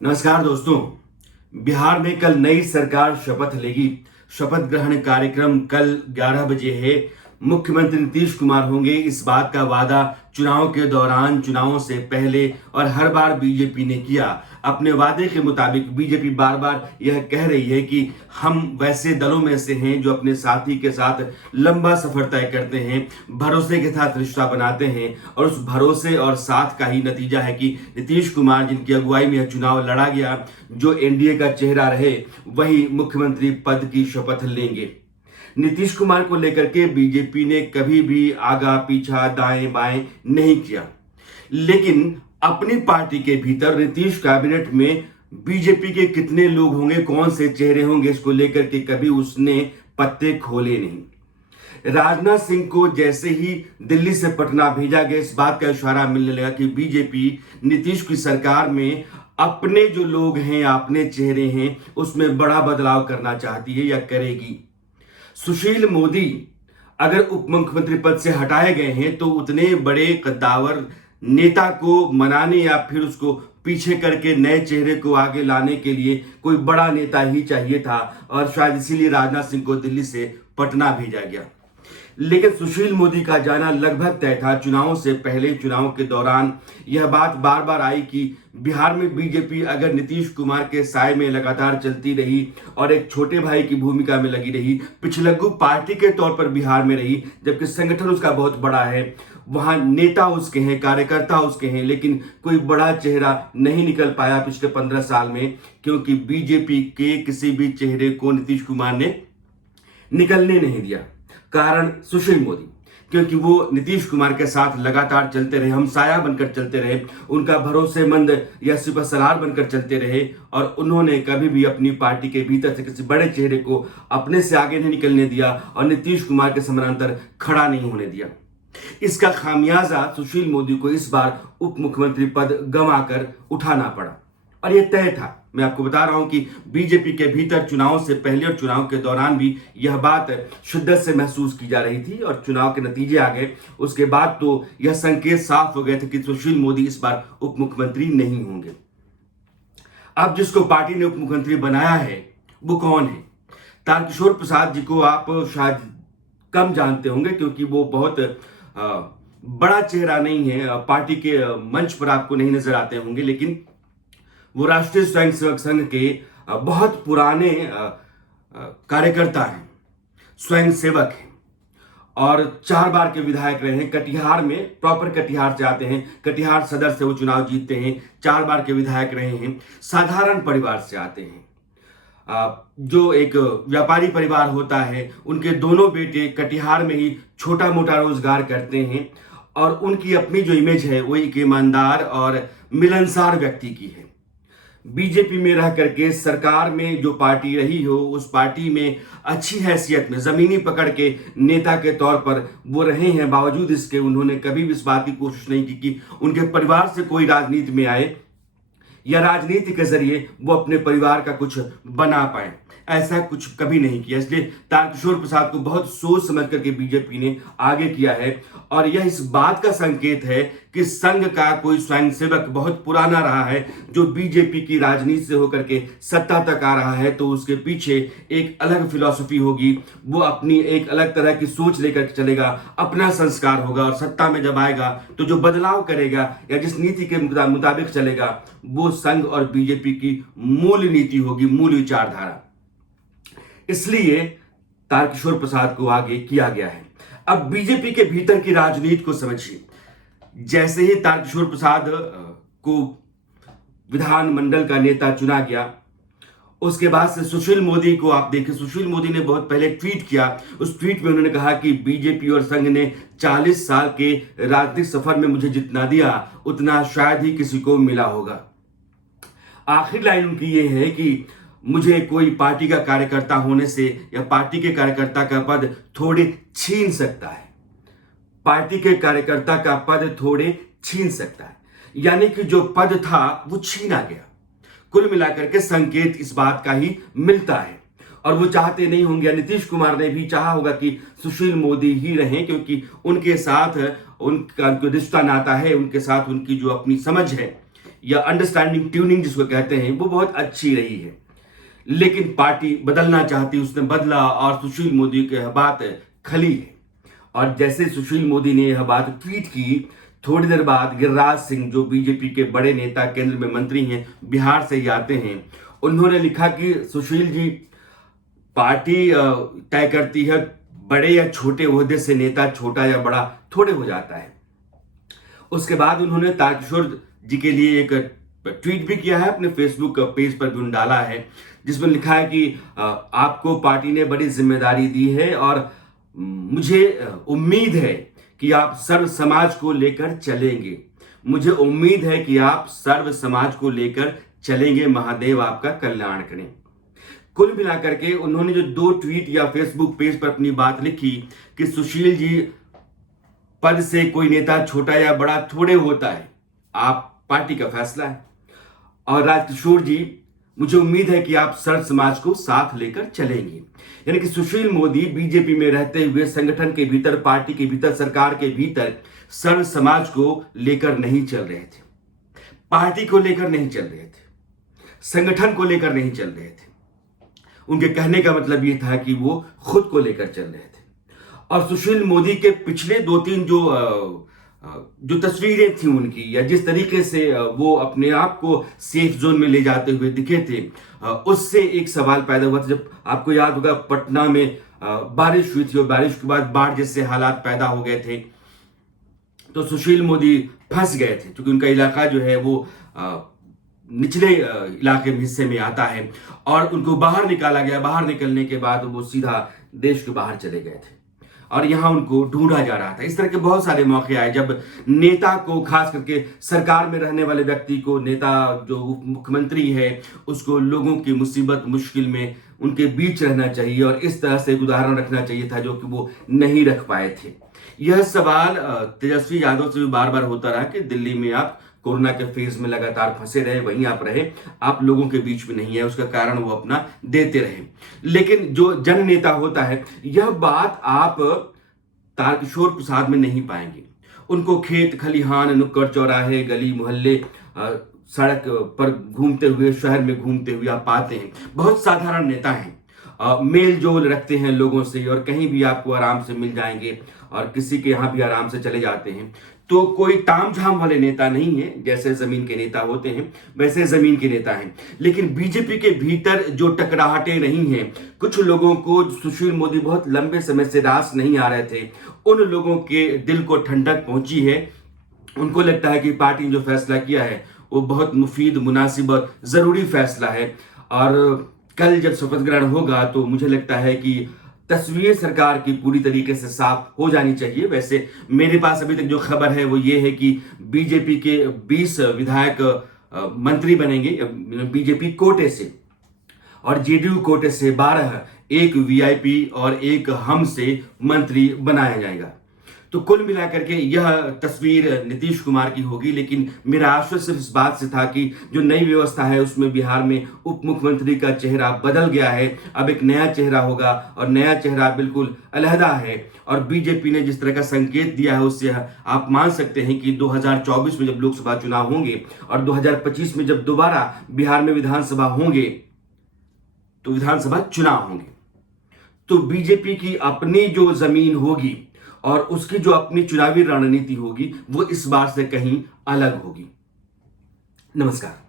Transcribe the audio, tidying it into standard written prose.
नमस्कार दोस्तों। बिहार में कल नई सरकार शपथ लेगी। शपथ ग्रहण कार्यक्रम कल 11 बजे है। मुख्यमंत्री नीतीश कुमार होंगे। इस बात का वादा चुनाव के दौरान, चुनावों से पहले और हर बार बीजेपी ने किया। अपने वादे के मुताबिक बीजेपी बार बार यह कह रही है कि हम वैसे दलों में से हैं जो अपने साथी के साथ लंबा सफर तय करते हैं, भरोसे के साथ रिश्ता बनाते हैं, और उस भरोसे और साथ का ही नतीजा है कि नीतीश कुमार, जिनकी अगुवाई में यह चुनाव लड़ा गया, जो एनडीए का चेहरा रहे, वही मुख्यमंत्री पद की शपथ लेंगे। नीतीश कुमार को लेकर के बीजेपी ने कभी भी आगा पीछा दाएं बाएं नहीं किया, लेकिन अपनी पार्टी के भीतर नीतीश कैबिनेट में बीजेपी के कितने लोग होंगे, कौन से चेहरे होंगे, इसको लेकर के कभी उसने पत्ते खोले नहीं। राजनाथ सिंह को जैसे ही दिल्ली से पटना भेजा गया, इस बात का इशारा मिलने लगा कि बीजेपी नीतीश की सरकार में अपने जो लोग हैं, अपने चेहरे हैं, उसमें बड़ा बदलाव करना चाहती है या करेगी। सुशील मोदी अगर उप मुख्यमंत्री पद से हटाए गए हैं तो उतने बड़े कद्दावर नेता को मनाने या फिर उसको पीछे करके नए चेहरे को आगे लाने के लिए कोई बड़ा नेता ही चाहिए था, और शायद इसीलिए राजनाथ सिंह को दिल्ली से पटना भेजा गया। लेकिन सुशील मोदी का जाना लगभग तय था। चुनावों से पहले, चुनाव के दौरान यह बात बार बार आई कि बिहार में बीजेपी अगर नीतीश कुमार के साए में लगातार चलती रही और एक छोटे भाई की भूमिका में लगी रही, पिछलग्गू पार्टी के तौर पर बिहार में रही, जबकि संगठन उसका बहुत बड़ा है, वहां नेता उसके हैं, कार्यकर्ता उसके हैं, लेकिन कोई बड़ा चेहरा नहीं निकल पाया पिछले 15 साल में, क्योंकि बीजेपी के किसी भी चेहरे को नीतीश कुमार ने निकलने नहीं दिया। कारण सुशील मोदी, क्योंकि वो नीतीश कुमार के साथ लगातार चलते रहे, हमसाया बनकर चलते रहे, उनका भरोसेमंद या सिपहसालार बनकर चलते रहे, और उन्होंने कभी भी अपनी पार्टी के भीतर से किसी बड़े चेहरे को अपने से आगे नहीं निकलने दिया और नीतीश कुमार के समानांतर खड़ा नहीं होने दिया। इसका खामियाजा सुशील मोदी को इस बार उप मुख्यमंत्री पद गंवाकर उठाना पड़ा, और यह तय था। मैं आपको बता रहा हूं कि बीजेपी के भीतर चुनाव से पहले और चुनाव के दौरान भी यह बात शिद्दत से महसूस की जा रही थी, और चुनाव के नतीजे आ गए उसके बाद तो यह संकेत साफ हो गए थे कि सुशील मोदी इस बार उप मुख्यमंत्री नहीं होंगे। अब जिसको पार्टी ने उप मुख्यमंत्री बनाया है वो कौन है? तारकिशोर प्रसाद जी को आप शायद कम जानते होंगे, क्योंकि वो बहुत बड़ा चेहरा नहीं है, पार्टी के मंच पर आपको नहीं नजर आते होंगे, लेकिन वो राष्ट्रीय स्वयंसेवक संघ के बहुत पुराने कार्यकर्ता हैं, स्वयंसेवक हैं, और 4 बार के विधायक रहे हैं। कटिहार में, प्रॉपर कटिहार से आते हैं, कटिहार सदर से वो चुनाव जीतते हैं, 4 बार के विधायक रहे हैं, साधारण परिवार से आते हैं। जो एक व्यापारी परिवार होता है, उनके दोनों बेटे कटिहार में ही छोटा मोटा रोजगार करते हैं, और उनकी अपनी जो इमेज है वो एक ईमानदार और मिलनसार व्यक्ति की है। बीजेपी में रह करके सरकार में जो पार्टी रही हो, उस पार्टी में अच्छी हैसियत में जमीनी पकड़ के नेता के तौर पर वो रहे हैं। बावजूद इसके उन्होंने कभी भी इस बात की कोशिश नहीं की कि उनके परिवार से कोई राजनीति में आए या राजनीति के जरिए वो अपने परिवार का कुछ बना पाए। ऐसा कुछ कभी नहीं किया। इसलिए तारकिशोर प्रसाद को बहुत सोच समझ करके बीजेपी ने आगे किया है, और यह इस बात का संकेत है कि संघ का कोई स्वयंसेवक बहुत पुराना रहा है जो बीजेपी की राजनीति से होकर के सत्ता तक आ रहा है, तो उसके पीछे एक अलग फिलॉसफी होगी, वो अपनी एक अलग तरह की सोच लेकर चलेगा, अपना संस्कार होगा, और सत्ता में जब आएगा तो जो बदलाव करेगा या जिस नीति के मुताबिक चलेगा वो संघ और बीजेपी की मूल नीति होगी, मूल विचारधारा। इसलिए तारकिशोर प्रसाद को आगे किया गया है। अब बीजेपी के भीतर की राजनीति को समझिए। जैसे ही तारकिशोर प्रसाद को विधानमंडल का नेता चुना गया, उसके बाद से सुशील मोदी को आप देखें, सुशील मोदी ने बहुत पहले ट्वीट किया। उस ट्वीट में उन्होंने कहा कि बीजेपी और संघ ने 40 साल के राजनीतिक सफर में मुझे जितना दिया उतना शायद ही किसी को मिला होगा। आखिरी लाइन उनकी ये है कि मुझे कोई पार्टी का कार्यकर्ता होने से या पार्टी के कार्यकर्ता का पद थोड़े छीन सकता है, पार्टी के कार्यकर्ता का पद थोड़े छीन सकता है, यानी कि जो पद था वो छीना गया। कुल मिलाकर के संकेत इस बात का ही मिलता है, और वो चाहते नहीं होंगे, नीतीश कुमार ने भी चाहा होगा कि सुशील मोदी ही रहें, क्योंकि उनके साथ उनका जो रिश्ता नाता है, उनके साथ उनकी जो अपनी समझ है, या अंडरस्टैंडिंग ट्यूनिंग जिसको कहते हैं वो बहुत अच्छी रही है। लेकिन पार्टी बदलना चाहती, उसने बदला और सुशील मोदी की यह बात खली है। और जैसे सुशील मोदी ने यह बात ट्वीट की, थोड़ी देर बाद गिरिराज सिंह जो बीजेपी के बड़े नेता, केंद्र में मंत्री हैं, बिहार से ही आते हैं, उन्होंने लिखा कि सुशील जी, पार्टी तय करती है बड़े या छोटे ओहदे से नेता छोटा या बड़ा थोड़े हो जाता है। उसके बाद उन्होंने तारकिशोर जी के लिए एक ट्वीट भी किया है, अपने फेसबुक पेज पर भी डाला है, जिसमें लिखा है कि आपको पार्टी ने बड़ी जिम्मेदारी दी है और मुझे उम्मीद है कि आप सर्व समाज को लेकर चलेंगे। मुझे उम्मीद है कि आप सर्व समाज को लेकर चलेंगे। महादेव आपका कल्याण करें। कुल मिलाकर के उन्होंने जो 2 ट्वीट या फेसबुक पेज पर अपनी बात लिखी कि सुशील जी, पद से कोई नेता छोटा या बड़ा थोड़े होता है, आप पार्टी का फैसला है। और राजकिशोर जी, मुझे उम्मीद है कि आप सर्व समाज को साथ लेकर चलेंगे। यानी कि सुशील मोदी बीजेपी में रहते हुए संगठन के भीतर, पार्टी के भीतर, सरकार के भीतर सर्व समाज को लेकर नहीं चल रहे थे, पार्टी को लेकर नहीं चल रहे थे, संगठन को लेकर नहीं चल रहे थे। उनके कहने का मतलब यह था कि वो खुद को लेकर चल रहे थे। और सुशील मोदी के पिछले 2-3 जो तस्वीरें थी उनकी, या जिस तरीके से वो अपने आप को सेफ जोन में ले जाते हुए दिखे थे, उससे एक सवाल पैदा हुआ था। जब आपको याद होगा, पटना में बारिश हुई थी और बारिश के बाद बाढ़ जैसे हालात पैदा हो गए थे, तो सुशील मोदी फंस गए थे, क्योंकि उनका इलाका जो है वो निचले इलाके में हिस्से में आता है, और उनको बाहर निकाला गया। बाहर निकलने के बाद वो सीधा देश के बाहर चले गए थे और यहां उनको ढूंढा जा रहा था। इस तरह के बहुत सारे मौके आए जब नेता को, खास करके सरकार में रहने वाले व्यक्ति को, नेता जो मुख्यमंत्री है, उसको लोगों की मुसीबत, मुश्किल में उनके बीच रहना चाहिए, और इस तरह से एक उदाहरण रखना चाहिए था जो कि वो नहीं रख पाए थे। यह सवाल तेजस्वी यादव से भी बार बार होता रहा कि दिल्ली में आप कोरोना के फेज में लगातार फंसे रहे, वहीं आप रहे, आप लोगों के बीच में नहीं है, उसका कारण वो अपना देते रहे। लेकिन जो जन नेता होता है, यह बात आप तारकिशोर प्रसाद में नहीं पाएंगे। उनको खेत खलिहान, नुक्कड़ चौराहे, गली मोहल्ले, सड़क पर घूमते हुए, शहर में घूमते हुए आप पाते हैं। बहुत साधारण नेता हैं, मेल जोल रखते हैं लोगों से, और कहीं भी आपको आराम से मिल जाएंगे और किसी के यहाँ भी आराम से चले जाते हैं। तो कोई तामझाम वाले नेता नहीं है, जैसे जमीन के नेता होते हैं वैसे जमीन के नेता हैं। लेकिन बीजेपी के भीतर जो टकराहटें रही हैं, कुछ लोगों को सुशील मोदी बहुत लंबे समय से रास नहीं आ रहे थे, उन लोगों के दिल को ठंडक पहुंची है। उनको लगता है कि पार्टी ने जो फैसला किया है वो बहुत मुफीद, मुनासिब और जरूरी फैसला है। और कल जब शपथ ग्रहण होगा तो मुझे लगता है कि तस्वीर सरकार की पूरी तरीके से साफ हो जानी चाहिए। वैसे मेरे पास अभी तक जो खबर है वो ये है कि बीजेपी के 20 विधायक मंत्री बनेंगे बीजेपी कोटे से, और जेडीयू कोटे से 12, एक वीआईपी और एक हम से मंत्री बनाया जाएगा। तो कुल मिलाकर के यह तस्वीर नीतीश कुमार की होगी। लेकिन मेरा आश्वासन सिर्फ इस बात से था कि जो नई व्यवस्था है उसमें बिहार में उप मुख्यमंत्री का चेहरा बदल गया है, अब एक नया चेहरा होगा, और नया चेहरा बिल्कुल अलहदा है। और बीजेपी ने जिस तरह का संकेत दिया है उससे आप मान सकते हैं कि 2024 में जब लोकसभा चुनाव होंगे और 2025 में जब दोबारा बिहार में विधानसभा होंगे, तो विधानसभा चुनाव होंगे, तो बीजेपी की अपनी जो जमीन होगी और उसकी जो अपनी चुनावी रणनीति होगी वो इस बार से कहीं अलग होगी। नमस्कार।